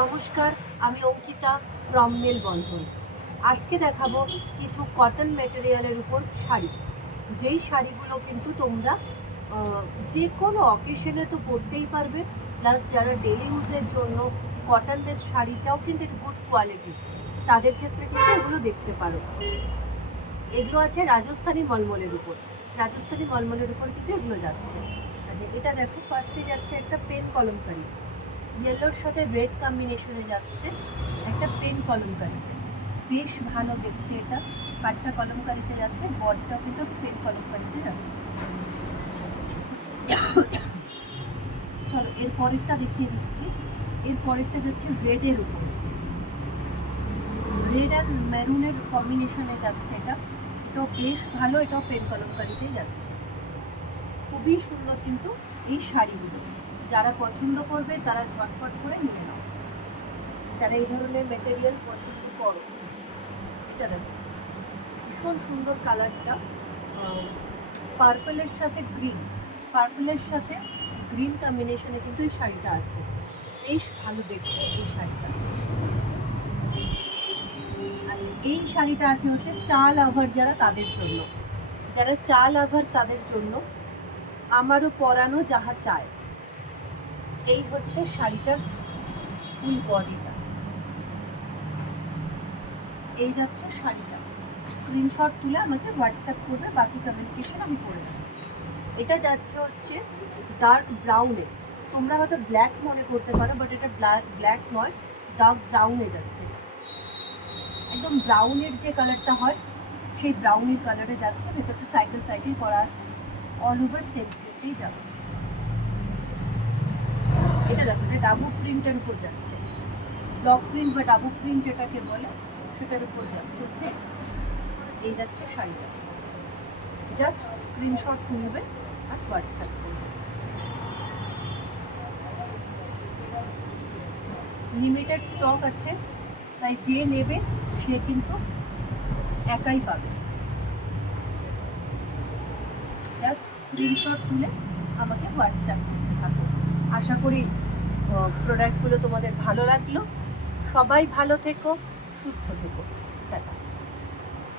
নমস্কার, আমি অঙ্কিতা ফ্রম মেলবন্ধন। আজকে দেখাবো কিছু কটন ম্যাটেরিয়ালের উপর শাড়ি, যেই শাড়িগুলো কিন্তু তোমরা যে কোনো অকেশনে তো পরতেই পারবে, প্লাস যারা ডেলি ইউজের জন্য কটন বেস শাড়ি চাও কিন্তু একটু গুড কোয়ালিটি, তাদের ক্ষেত্রে কিন্তু এগুলো দেখতে পারো। এগুলো আছে রাজস্থানী মলমলের উপর। রাজস্থানী মলমলের উপর কিন্তু এগুলো যাচ্ছে। আচ্ছা, এটা দেখো, ফার্স্টে যাচ্ছে একটা পেন কলমকারি, ইয়েলোর সাথে রেড কম্বিনেশনে যাচ্ছে একটা পেন কলমকারিতে। বেশ ভালো দেখতে, এটা পাট্টা কলমকারিতে যাচ্ছে, বডিটা কিন্তু পেন কলমকারিতে যাচ্ছে। চলো এর পরেরটা দেখিয়ে দিচ্ছি। এর পরেরটা যাচ্ছে রেডের উপর, রেড আর মেরুনের কম্বিনেশনে যাচ্ছে এটা। এটাও বেশ ভালো, এটাও পেন কলমকারিতেই যাচ্ছে। খুবই সুন্দর কিন্তু এই শাড়িগুলো, যারা পছন্দ করবে তারা ঝটপট করে নিয়ে নাও, যারা এই ধরনের ম্যাটেরিয়াল পছন্দ করো। এটা দেখো, ভীষণ সুন্দর কালারটা, পার্পলের সাথে গ্রিন, পার্পলের সাথে গ্রিন কম্বিনেশনে কিন্তু এই শাড়িটা আছে। বেশ ভালো দেখতে এই শাড়িটা। আচ্ছা, এই শাড়িটা আছে হচ্ছে চা লাভার যারা, তাদের জন্য, যারা চা লাভার তাদের জন্য। আমারও পরানো যাহা চায়, এই হচ্ছে শাড়িটার ফুল বডিটা। এই যাচ্ছে শাড়িটা, স্ক্রিনশট তুলে আমাকে হোয়াটসঅ্যাপ করবে, বাকি কমিউনিকেশন আমি করে দেবো। এটা যাচ্ছে হচ্ছে ডার্ক ব্রাউনে, তোমরা হয়তো ব্ল্যাক মনে করতে পারো, বাট এটা ব্ল্যাক নয়, ডার্ক ব্রাউনে যাচ্ছে। একদম ব্রাউনের যে কালারটা হয় সেই ব্রাউনের কালারে যাচ্ছে। ভেতরটা সাইকেল সাইকেল করা আছে, অল ওভার সেম প্রিন্টেই যাবে। এটা দেখো, এটা ডাবু প্রিন্টের উপর যাচ্ছে, ব্লক প্রিন্ট বা ডাবু প্রিন্ট যেটাকে বলে সেটার উপর যাচ্ছে হচ্ছে। এই যাচ্ছে শাড়িটা, জাস্ট স্ক্রিনশট তুলবে আর হোয়াটসঅ্যাপ করবে। লিমিটেড স্টক আছে, তাই যে নেবে সে কিন্তু একাই পাবে। জাস্ট স্ক্রিনশট তুলে আমাকে হোয়াটসঅ্যাপ করতে থাকো। আশা করি প্রোডাক্টগুলো তোমাদের ভালো লাগলো। সবাই ভালো থেকো, সুস্থ থেকো। টাটা।